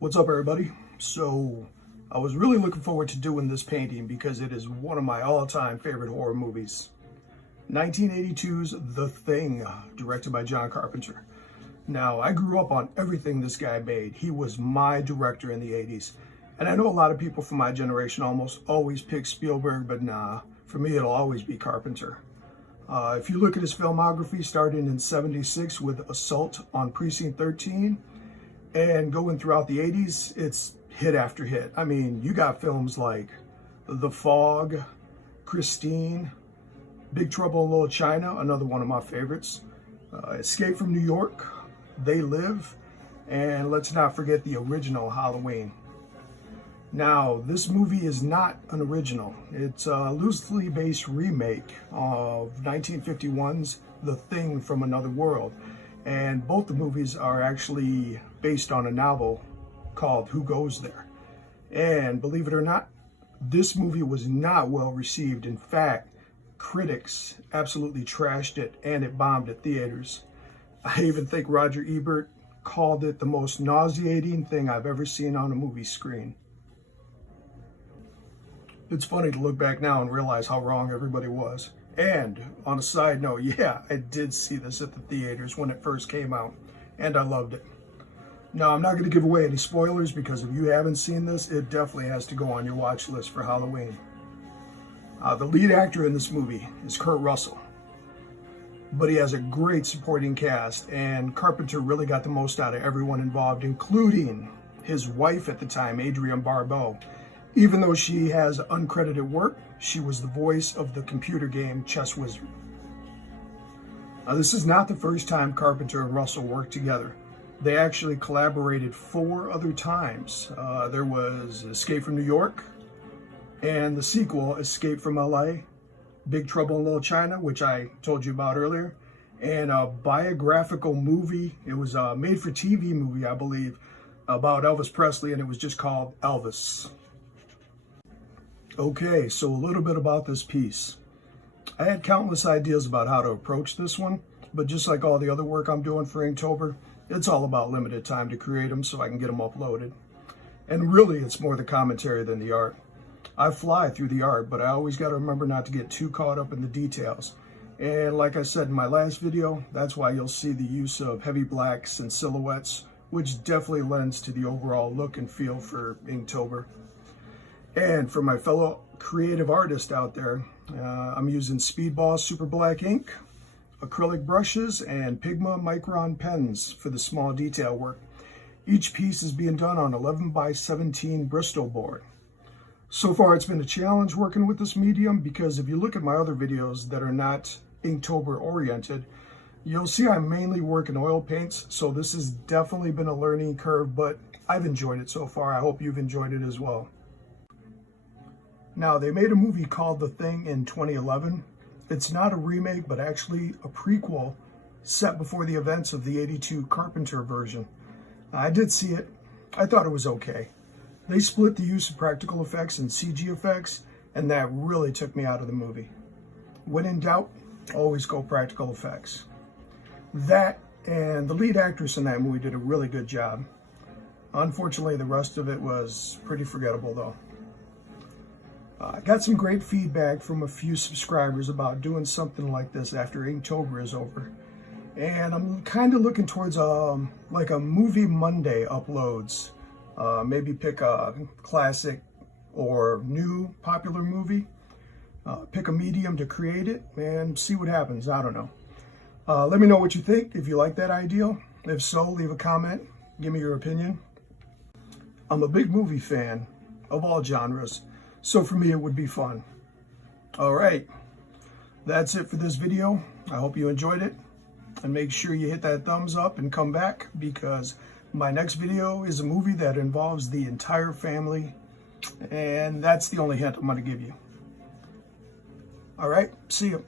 What's up, everybody? So I was really looking forward to doing this painting because it is one of my all-time favorite horror movies. 1982's The Thing, directed by John Carpenter. Now, I grew up on everything this guy made. He was my director in the 80s. And I know a lot of people from my generation almost always pick Spielberg, but nah, for me it'll always be Carpenter. If you look at his filmography, starting in '76 with Assault on Precinct 13, and going throughout the 80s, it's hit after hit. I mean, you got films like The Fog, Christine, Big Trouble in Little China, another one of my favorites, Escape from New York, They Live, and let's not forget the original Halloween. Now, this movie is not an original. It's a loosely based remake of 1951's The Thing from Another World. And both the movies are actually based on a novel called Who Goes There? And believe it or not, this movie was not well received. In fact, critics absolutely trashed it and it bombed at theaters. I even think Roger Ebert called it the most nauseating thing I've ever seen on a movie screen. It's funny to look back now and realize how wrong everybody was. And on a side note, yeah, I did see this at the theaters when it first came out, and I loved it. Now, I'm not going to give away any spoilers because if you haven't seen this, it definitely has to go on your watch list for Halloween. The lead actor in this movie is Kurt Russell, but he has a great supporting cast, and Carpenter really got the most out of everyone involved, including his wife at the time, Adrienne Barbeau. Even though she has uncredited work, she was the voice of the computer game Chess Wizard. Now, this is not the first time Carpenter and Russell worked together. They actually collaborated 4 other times. There was Escape from New York, and the sequel, Escape from LA, Big Trouble in Little China, which I told you about earlier, and a biographical movie. It was a made-for-TV movie, I believe, about Elvis Presley, and it was just called Elvis. Okay, so a little bit about this piece. I had countless ideas about how to approach this one, but just like all the other work I'm doing for Inktober, it's all about limited time to create them so I can get them uploaded. And really, it's more the commentary than the art. I fly through the art, but I always got to remember not to get too caught up in the details. And like I said in my last video, that's why you'll see the use of heavy blacks and silhouettes, which definitely lends to the overall look and feel for Inktober. And for my fellow creative artists out there, I'm using Speedball super black ink, acrylic brushes, and Pigma Micron pens for the small detail work. Each piece is being done on 11x17 Bristol Board. So far, it's been a challenge working with this medium because if you look at my other videos that are not Inktober oriented, you'll see I mainly work in oil paints. So this has definitely been a learning curve, but I've enjoyed it so far. I hope you've enjoyed it as well. Now, they made a movie called The Thing in 2011. It's not a remake, but actually a prequel set before the events of the '82 Carpenter version. I did see it. I thought it was okay. They split the use of practical effects and CG effects, and that really took me out of the movie. When in doubt, always go practical effects. That and the lead actress in that movie did a really good job. Unfortunately, the rest of it was pretty forgettable, though. I got some great feedback from a few subscribers about doing something like this after Inktober is over. And I'm kind of looking towards like a Movie Monday uploads. Maybe pick a classic or new popular movie, pick a medium to create it, and see what happens. I don't know. Let me know what you think, if you like that idea. If so, leave a comment, give me your opinion. I'm a big movie fan of all genres, so for me, it would be fun. All right, that's it for this video. I hope you enjoyed it. And make sure you hit that thumbs up and come back because my next video is a movie that involves the entire family. And that's the only hint I'm going to give you. All right, see you.